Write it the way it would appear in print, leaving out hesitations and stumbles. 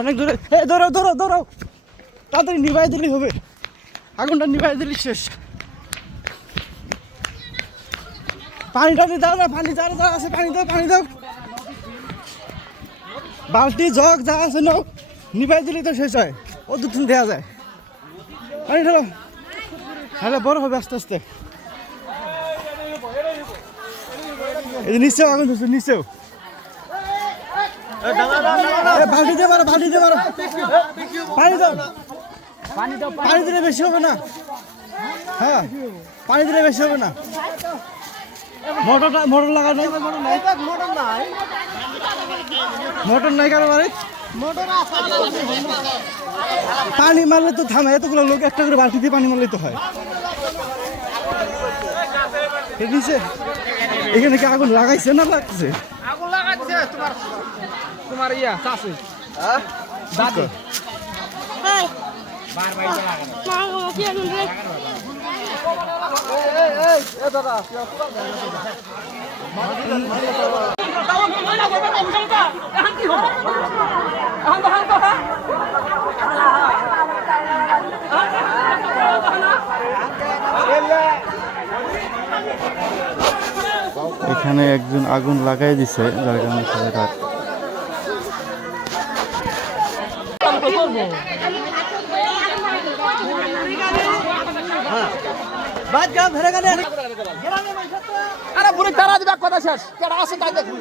অনেক দূরে। এই দৌড়াও দৌড়াও দৌড়াও, তাড়াতাড়ি নিভাই দিলেই হবে, আগুনটা নিভাই দিলেই শেষ। পানি টানি দাও না, পানি যারা যা আছে পানি দাও, পানি দাও, বালতি জগ যা আছে নাও, নিভাই দিলেই তো শেষ হয়, ও দুদিন দেওয়া যায়। পানি ঢালো, হ্যালো বড় হবে আস্তে আস্তে। এই যে নিচেও আগুন ধরছে, নিচেও বালতি দিয়ে মারো, বালতি দিয়ে মারো, পানি দাও, পানি দিলে বেশি হবে না। হ্যাঁ পানি দিলে বেশি হবে না। মোটরটা মোটর লাগা নাই, মোটর নাই কারো বাড়ি। পানি মারলে তো থামে, এতগুলো লোক একটা করে বালতি দিয়ে পানি মারলে তো হয়। এখানে কি আগুন লাগাইছে না লাগছে? আগুন লাগাচ্ছে তোমার ইয়া চাষে দাদি এখানে একজন আগুন লাগাই দিছে, যার কারণে সবাই রাত। আরে বুড়ি তারা দিবা কথা শেষ কেডা আছে তাই দেখুন।